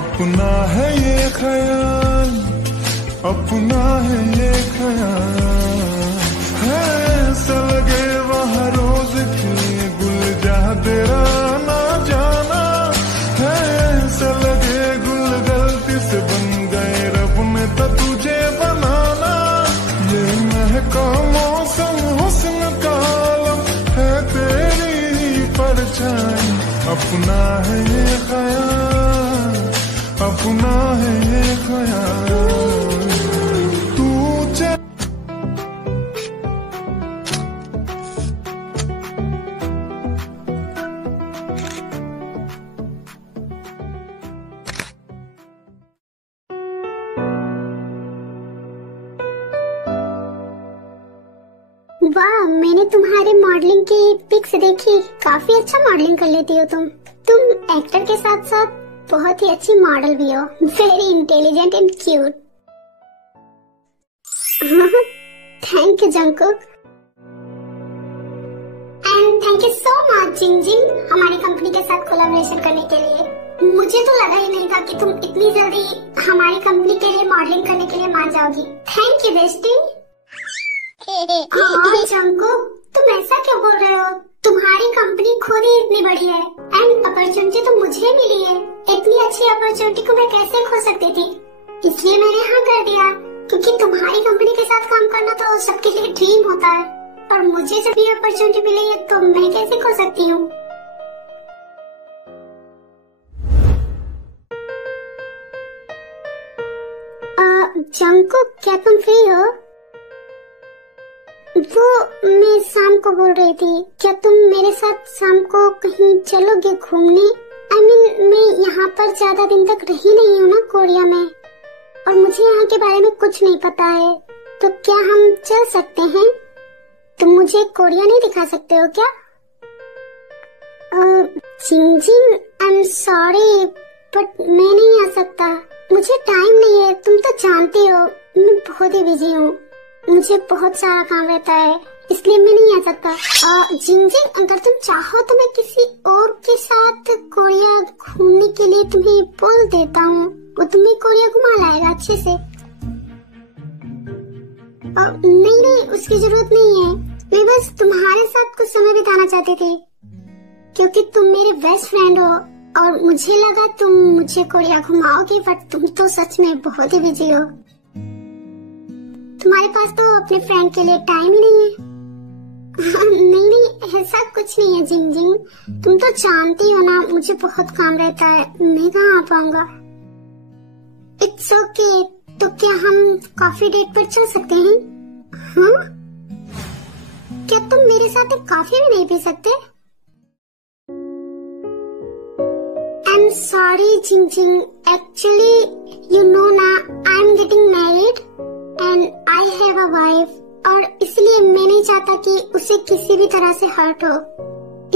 अपना है ये ख्याल, अपना है ये ख्याल, है ऐसा लगे वहाँ रोज की गुल जा तेरा ना जाना, है ऐसा लगे गुल गलती से बन गए रब ने तो तुझे बनाना। ये महका मौसम हुस्न का आलम है तेरी ही परछाई, अपना है ये ख्याल, अपना है ये ख्याल। तू वाह, मैंने तुम्हारे मॉडलिंग की पिक्स देखी, काफी अच्छा मॉडलिंग कर लेती हो तुम। तुम एक्टर के साथ साथ बहुत ही अच्छी मॉडल भी हो। Very intelligent and cute. Thank you Jungkook. And thank you so much Jing Jing हमारी कंपनी के साथ कोलैबोरेशन करने के लिए। मुझे तो लगा ही नहीं था कि तुम इतनी जल्दी हमारी कंपनी के लिए मॉडलिंग करने के लिए मान जाओगी। Thank you bestie. जंगकुक, तुम ऐसा क्यों बोल रहे हो? तुम्हारी कंपनी खुद ही इतनी बड़ी है एंड अपॉर्चुनिटी तो मुझे मिली है। इतनी अच्छी अपॉर्चुनिटी को मैं कैसे खो सकती थी? इसलिए मैंने हाँ कर दिया, क्योंकि तुम्हारी कंपनी के साथ काम करना तो सबके लिए ड्रीम होता है, और मुझे जब ये अपॉर्चुनिटी मिली है तो मैं कैसे खो सकती हूँ? जंगकुक, क्या तुम फ्री हो? वो मैं शाम को बोल रही थी, क्या तुम मेरे साथ शाम को कहीं चलोगे घूमने? मैं यहाँ पर ज्यादा दिन तक रही नहीं हूँ ना कोरिया में, और मुझे यहाँ के बारे में कुछ नहीं पता है, तो क्या हम चल सकते हैं? तुम मुझे कोरिया नहीं दिखा सकते हो क्या? जिंग जिंग, आई एम सॉरी बट मैं नहीं आ सकता, मुझे टाइम नहीं है। तुम तो जानती हो मैं बहुत ही बिजी हूँ, मुझे बहुत सारा काम रहता है, इसलिए मैं नहीं आ सकता। जिंग जिंग, अगर तुम चाहो तो मैं किसी और के साथ कोरिया घूमने के लिए तुम्हें बोल देता हूँ, वो तुम्हें कोरिया घुमा लाएगा अच्छे से। नहीं नहीं, उसकी जरूरत नहीं है, मैं बस तुम्हारे साथ कुछ समय बिताना चाहती थी, क्योंकि तुम मेरी बेस्ट फ्रेंड हो, और मुझे लगा तुम मुझे कोरिया घुमाओगी, बट तुम तो सच में बहुत ही बिजी हो। तुम्हारे पास तो अपने फ्रेंड के लिए टाइम ही नहीं है। नहीं नहीं, ऐसा कुछ नहीं है जिंग जिंग, तुम तो जानती हो ना मुझे बहुत काम रहता है, मैं कहाँ आ पाऊंगा। इट्स ओके, तो क्या हम कॉफी डेट पर चल सकते हैं? हाँ? क्या तुम मेरे साथ एक कॉफी भी नहीं पी सकते? I am sorry Jing Jing, actually you know ना, I am getting married and I have a wife, और इसलिए मैं नहीं चाहता कि उसे किसी भी तरह से हर्ट हो,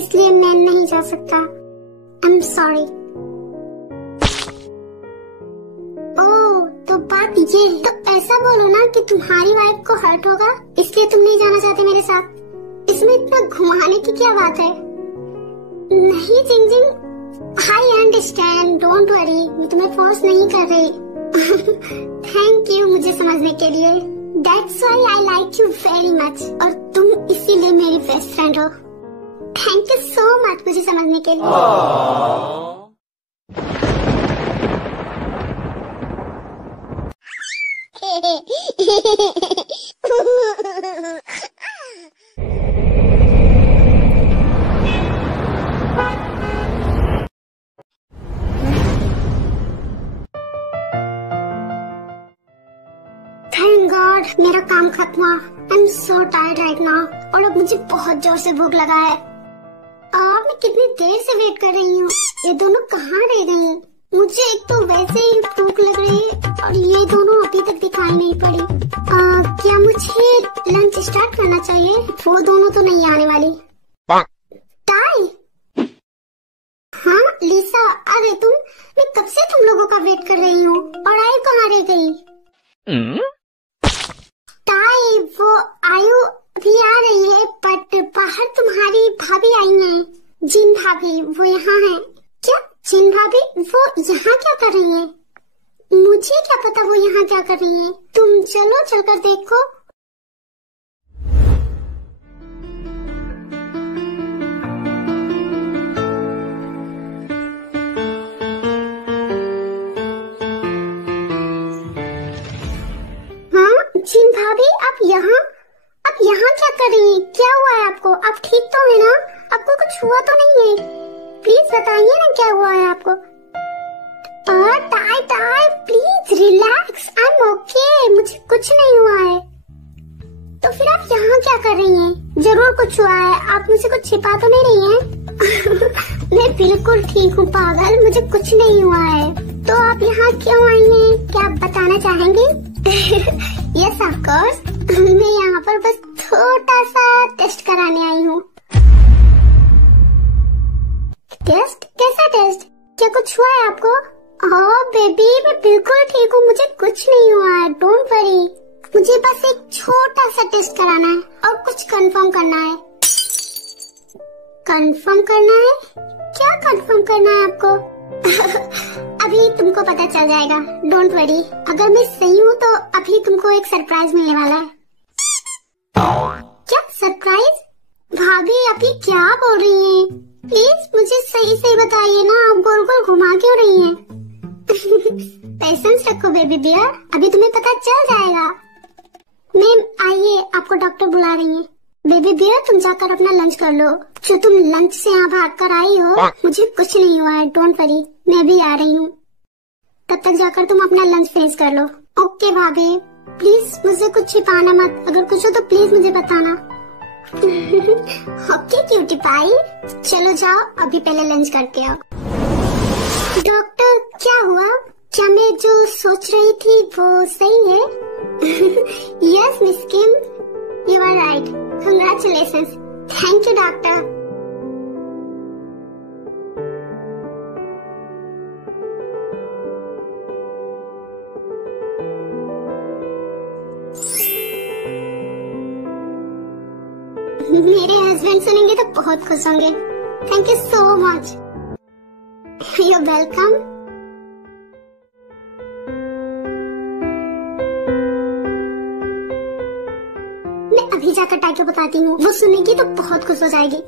इसलिए मैं नहीं जा सकता। आई एम सॉरी। ओह, तो बात ये है, तो ऐसा बोलो ना कि तुम्हारी वाइफ को हर्ट होगा, इसलिए तुम नहीं जाना चाहते मेरे साथ। इसमें इतना घुमाने की क्या बात है? नहीं जिंग जिंग, आई अंडरस्टैंड, डोंट वरी, मैं तुम्हें फोर्स नहीं कर रही। थैंक यू मुझे समझने के लिए, that's why I like you very much, और तुम इसीलिए मेरी बेस्ट फ्रेंड हो। थैंक यू सो मच मुझे समझने के लिए। थैंक गॉड मेरा काम खत्म हुआ। I am so tired right now, और अब मुझे बहुत जोर से भूख लगा है। मैं कितनी देर से वेट कर रही हूँ, ये दोनों कहाँ रह गई? मुझे एक तो वैसे ही भूख लग रही है, और ये दोनों अभी तक दिखाई नहीं पड़ी। क्या मुझे लंच स्टार्ट करना चाहिए? वो दोनों तो नहीं आने वाली। टाई, हाँ लिसा, अरे तुम, मैं कब से तुम लोगों का वेट कर रही हूँ, और आयु कहाँ रह गई? टाई, वो आयु भी आ रही है, बट बाहर तुम्हारी भाभी आई हैं, जिन भाभी, वो यहाँ हैं। क्या जिन भाभी, वो यहाँ क्या कर रही हैं? यहाँ क्या कर रही हैं? तुम चलो चलकर देखो। हाँ जिन भाभी, आप यहाँ क्या कर रही हैं? क्या हुआ है आपको? आप ठीक तो है ना? आपको कुछ हुआ तो नहीं है? प्लीज बताइए ना क्या हुआ है आपको। Tie please relax, I am okay, मुझे कुछ नहीं हुआ है। तो फिर आप यहाँ क्या कर रही हैं? जरूर कुछ हुआ है, आप मुझे कुछ छिपा तो नहीं रही हैं? मैं बिल्कुल ठीक हूँ पागल, मुझे कुछ नहीं हुआ है। तो आप यहाँ क्यों आई हैं? क्या आप बताना चाहेंगी? यस ऑफ कोर्स, मैं यहाँ पर बस छोटा सा टेस्ट कराने आई हूँ। टेस्ट? कैसा टेस्ट? क्या कुछ हुआ है आपको? ओह बेबी, मैं बिल्कुल ठीक हूँ, मुझे कुछ नहीं हुआ है, डोंट वरी। मुझे बस एक छोटा सा टेस्ट कराना है और कुछ कंफर्म करना है। कंफर्म करना है? क्या कंफर्म करना है आपको? अभी तुमको पता चल जाएगा, डोंट वरी। अगर मैं सही हूँ तो अभी तुमको एक सरप्राइज मिलने वाला है। क्या सरप्राइज? भाभी आप ये क्या बोल रही हैं? प्लीज मुझे सही से बताइए ना, आप गोल गोल घुमा क्यों रही हैं? पेशेंस रखो बेबी बियर, अभी तुम्हें पता चल जाएगा। मैम आइए, आपको डॉक्टर बुला रही है। बेबी बियर तुम जाकर अपना लंच कर लो। जो तुम लंच से यहाँ भाग कर आई हो, मुझे कुछ नहीं हुआ है, डोंट वरी, मैं भी आ रही हूँ। तब तक जाकर तुम अपना लंच फिनिश कर लो। ओके भाभी, प्लीज मुझे कुछ छिपाना मत, अगर कुछ हो तो प्लीज मुझे बताना। ओके क्यूटी पाई, चलो जाओ, अभी पहले लंच करके आओ। डॉक्टर क्या हुआ? क्या मैं जो सोच रही थी वो सही है? Yes miss Kim, you are right, congratulations, thank you doctor. मेरे हस्बैंड सुनेंगे तो बहुत खुश होंगे। Thank you so much. You are welcome. मैं अभी जाकर टाई को बताती हूँ, वो सुनेगी तो बहुत खुश हो जाएगी।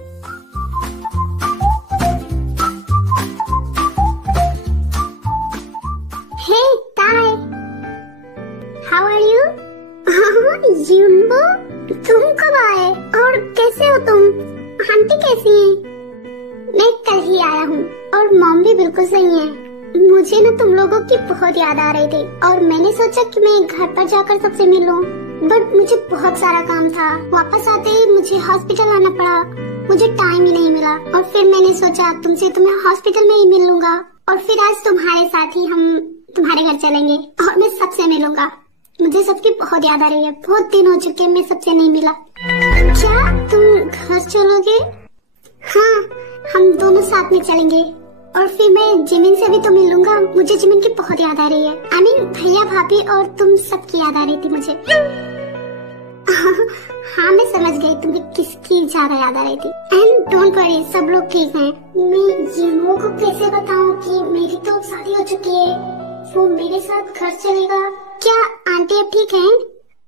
Hey Tai, how are you? You know, तुम कब आए और कैसे हो तुम? आंटी कैसी हैं? मैं कल ही आया हूँ और मॉम भी बिल्कुल सही है। मुझे ना तुम लोगों की बहुत याद आ रही थी और मैंने सोचा कि मैं घर पर जाकर सबसे मिल लूं, बट मुझे बहुत सारा काम था। वापस आते ही मुझे हॉस्पिटल आना पड़ा, मुझे टाइम ही नहीं मिला। और फिर मैंने सोचा तुमसे तो मैं हॉस्पिटल में ही मिल लूंगा और फिर आज तुम्हारे साथ ही हम तुम्हारे घर चलेंगे और मैं सबसे मिलूंगा। मुझे सबकी बहुत याद आ रही है, बहुत दिन हो चुके मैं सबसे नहीं मिला। क्या तुम घर चलोगे? हाँ, हम दोनों साथ में चलेंगे और फिर मैं जिमिन से भी तो मिलूंगा। मुझे जिमिन की बहुत याद आ रही है, आई मीन भैया भाभी और तुम सबकी याद आ रही थी मुझे। हाँ मैं समझ गई तुम्हें किसकी ज्यादा याद आ रही थी। एंड डोंट वरी, सब लोग ठीक हैं। मैं जिमो को कैसे बताऊं कि मेरी तो शादी हो चुकी है, वो मेरे साथ घर चलेगा। क्या आंटी अब ठीक हैं?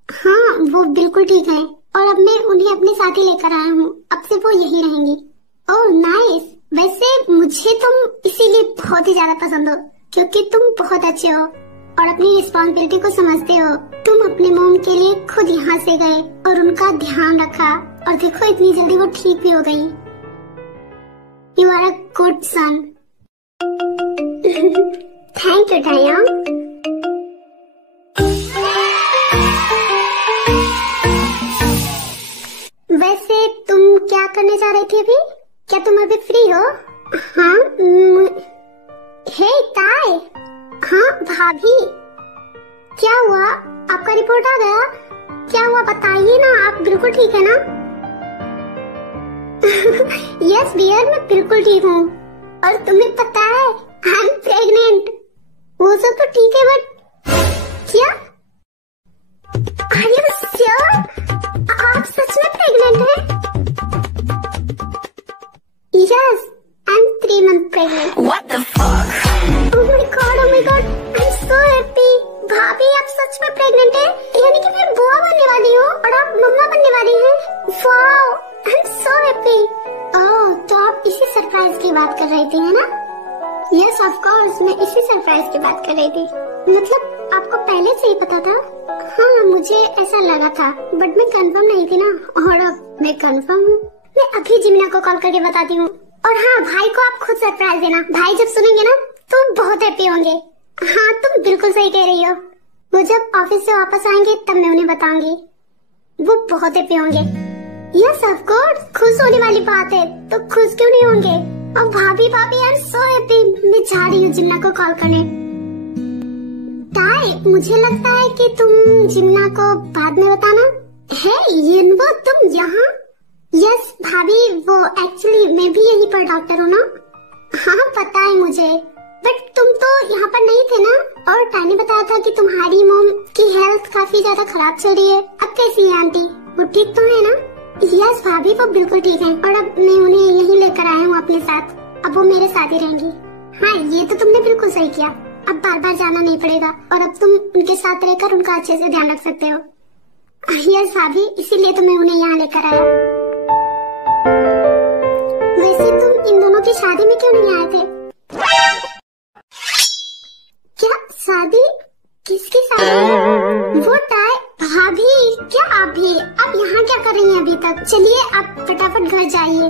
हाँ वो बिल्कुल ठीक हैं और अब मैं उन्हें अपने साथ ही लेकर आया हूँ, अब से वो यही रहेंगी। ओह नाइस, वैसे मुझे तुम इसीलिए बहुत ही ज्यादा पसंद हो क्योंकि तुम बहुत अच्छे हो और अपनी रिस्पॉन्सिबिलिटी को समझते हो। तुम अपने मॉम के लिए खुद यहाँ से गए और उनका ध्यान रखा और देखो इतनी जल्दी वो ठीक भी हो गई। You are a good son. Thank you Taya. वैसे तुम क्या करने जा रही थी अभी? क्या तुम अभी फ्री हो? हाँ हे टाई। हाँ भाभी, क्या हुआ? आपका रिपोर्ट आ गया? क्या हुआ बताइए ना, आप बिल्कुल ठीक है ना? यस डियर, मैं बिल्कुल ठीक हूँ। और तुम्हें पता है आई एम प्रेग्नेंट। वो सब तो ठीक है बट क्या? Are you sure? आप सच में प्रेग्नेंट हैं? Yes, I'm 3 months pregnant. What the fuck? Oh my god, I'm so happy. भाभी आप सरप्राइज की बात कर रही थी। मतलब आपको पहले से ही पता था? हाँ, मुझे ऐसा लगा था, बट मैं कंफर्म नहीं थी ना, और अब मैं कंफर्म हूँ। मैं अभी जिमिना को कॉल करके बताती हूँ। और हाँ, भाई को आप खुद सरप्राइज देना। भाई जब सुनेंगे ना तो बहुत हैप्पी होंगे। हाँ, तुम बिल्कुल सही कह रही हो। वो जब ऑफिस से वापस आएंगे तब मैं उन्हें बताऊंगी। वो बहुत हैप्पी होंगे। यस ऑफ कोर्स, खुश होने वाली बात है, तो खुश क्यों नहीं होंगे। और भाभी आई एम सो हैप्पी। मैं जा रही हूँ जिमिना को कॉल करने। ताई, मुझे लगता है कि तुम जिमिना को बाद में बताना है। ये वो तुम यहाँ? यस भाभी, वो एक्चुअली मैं भी यहीं पर डॉक्टर हूँ ना। हाँ पता है मुझे, बट तुम तो यहाँ पर नहीं थे ना। और टाइनी बताया था कि तुम्हारी मॉम की हेल्थ काफी ज्यादा खराब चल रही है। अब कैसी है आंटी, वो ठीक तो है ना? यस भाभी, वो बिल्कुल ठीक है। और अब मैं उन्हें यहीं लेकर आया हूँ अपने साथ। अब वो मेरे साथ ही रहेंगी। हाँ, ये तो तुमने बिल्कुल सही किया। अब बार बार जाना नहीं पड़ेगा और अब तुम उनके साथ रहकर उनका अच्छे से ध्यान रख सकते हो। यस भाभी, इसीलिए तो मैं उन्हें यहाँ लेकर आया। वैसे तुम इन दोनों की शादी में क्यों नहीं आए थे? क्या शादी? किसकी शादी? वो टाई भाभी, क्या आप भी अब यहाँ क्या कर रही हैं अभी तक? चलिए आप फटाफट घर जाइए।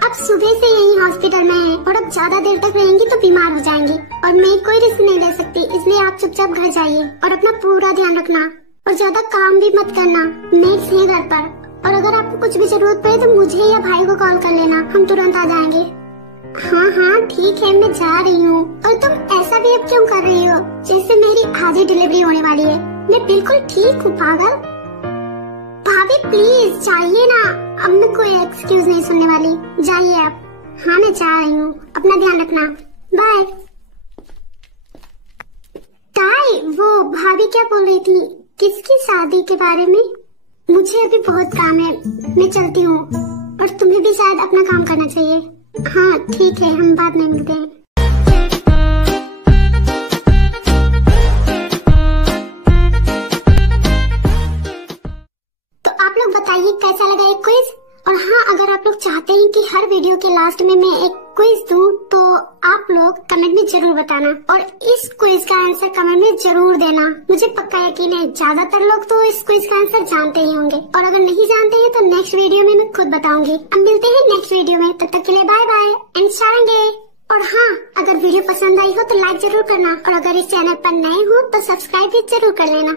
अब सुबह से यही हॉस्पिटल में है और अब ज्यादा देर तक रहेंगी तो बीमार हो जाएंगी और मैं कोई रिस्क नहीं ले सकती, इसलिए आप चुपचाप घर जाइए और अपना पूरा ध्यान रखना और ज्यादा काम भी मत करना। मेड्स हैं घर पर, और अगर आपको कुछ भी जरूरत पड़े तो मुझे या भाई को कॉल कर लेना, हम तुरंत आ जाएंगे। हाँ हाँ ठीक है, मैं जा रही हूँ। और तुम ऐसा भी अब क्यों कर रही हो जैसे मेरी आज ही डिलीवरी होने वाली है? मैं बिल्कुल ठीक हूँ पागल। भाभी प्लीज जाइए ना, अब मैं कोई एक्सक्यूज नहीं सुनने वाली। जाइए आप। हाँ मैं जा रही हूँ, अपना ध्यान रखना, बाय। ताई, वो भाभी क्या बोल रही थी? किसकी शादी के बारे में? मुझे अभी बहुत काम है, मैं चलती हूँ। और तुम्हें भी शायद अपना काम करना चाहिए। हाँ ठीक है, हम बाद में मिलते हैं। तो आप लोग बताइए कैसा लगा ये क्विज? और हाँ, अगर आप लोग चाहते हैं कि हर वीडियो के लास्ट में मैं एक क्विज दूं, तो आप लोग कमेंट में जरूर बताना और इस क्विज का आंसर कमेंट में जरूर देना। मुझे पक्का यकीन है ज्यादातर लोग तो इस क्विज का आंसर जानते ही होंगे, और अगर नहीं जानते हैं तो नेक्स्ट वीडियो में मैं खुद बताऊंगी। अब मिलते हैं नेक्स्ट वीडियो में, तब तक के लिए बाय बाय एंड शारेंगे। और हाँ, अगर वीडियो पसंद आई हो तो लाइक जरूर करना, और अगर इस चैनल पर नए हो तो सब्सक्राइब भी जरूर कर लेना।